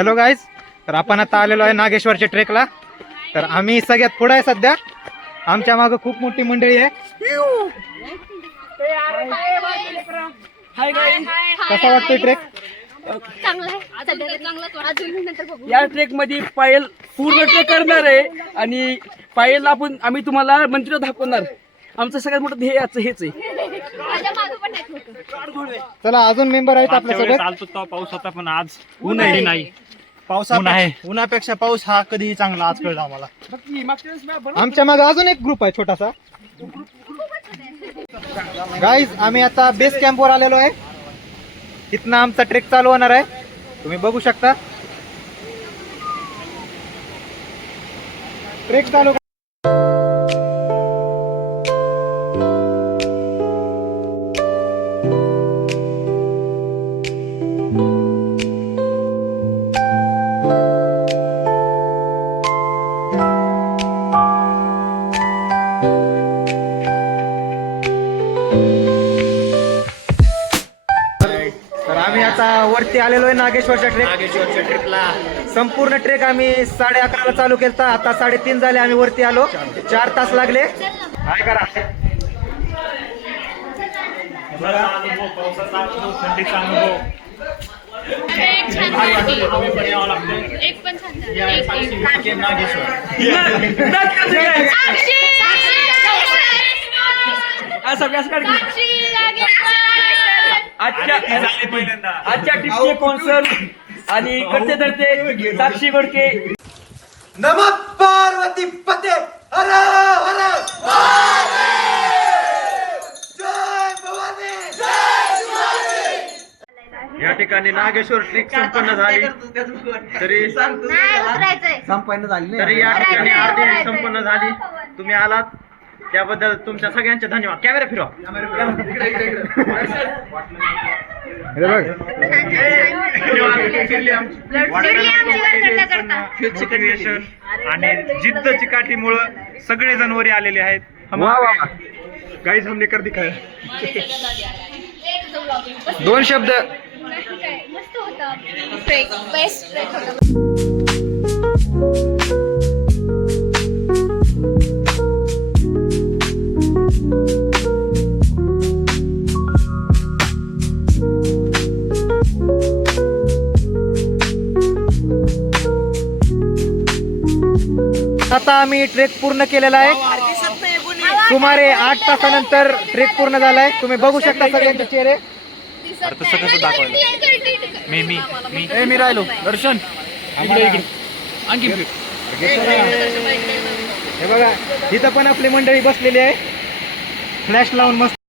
Hello guys, तर आपण आता आलेलो आहे नागेश्वरच्या ट्रेकला. तर आम्ही सगळ्यात पुढे आहे सध्या. आमच्या मागे खूप मोठी मंडळी आहे. कसा वाटतोय ट्रेक? या ट्रेक मध्ये पायल पूर्ण ट्रेक करणार आहे आणि पायल आम्ही तुम्हाला मंदिर दाखवणार. आमचं सगळ्यात मोठं ध्येय हेच आहे. चला, अजून मेंबर आहेत आपल्यासोबत. आलतो पाऊस होता पण आज ऊनही नाही. उन्हापेक्षा पाऊस हा कधीही चांगला आज कळला आम्हाला. आमच्या मागे अजून एक ग्रुप आहे छोटासा. गाईज, आम्ही आता बेस कॅम्पवर आलेलो आहे. इथनं आमचा ट्रेक चालू होणार आहे. तुम्ही बघू शकता ट्रेक चालू. तर आम्ही आता वरती आलेलो आहे नागेश्वरच्या ट्रेकला. संपूर्ण ट्रेक आम्ही 11:30ला चालू केलता. आता 3:30 झाले, आम्ही वरती आलो. 4 तास लागले. काय करा पावसाचा अनुभव, थंडीचा अनुभव. आजच्या टीमचे स्पॉन्सर आणि करते धरते साक्षी गोडके. नमः पार्वती पते हर हर जय भवानी. या ठिकाणी नागेश्वर ट्रेक संपन्न झाली. तरी या ठिकाणी अर्धी संपन्न झाली. तुम्ही आलात त्याबद्दल तुमच्या सगळ्यांचे धन्यवाद. कॅमेरा फिरवा. मोटिवेशन आणि जिद्द चिकाटीमुळं सगळे जण वरी आलेले आहेत. गाईज, हमने कर दिखाया. 2 शब्द. मस्त होता ट्रेक, बेस्ट ट्रेक होता. आता आम्ही ट्रेक पूर्ण केलेला आहे. सुमारे 8 तासानंतर ट्रेक पूर्ण झालाय. तुम्ही बघू शकता सगळ्यांचे चेहरे. तसं कसं दाखवायला मी राहिलो. दर्शन हे बघा, इथं पण आपली मंडळी बसलेली आहे. फ्लॅश लावून मस्त.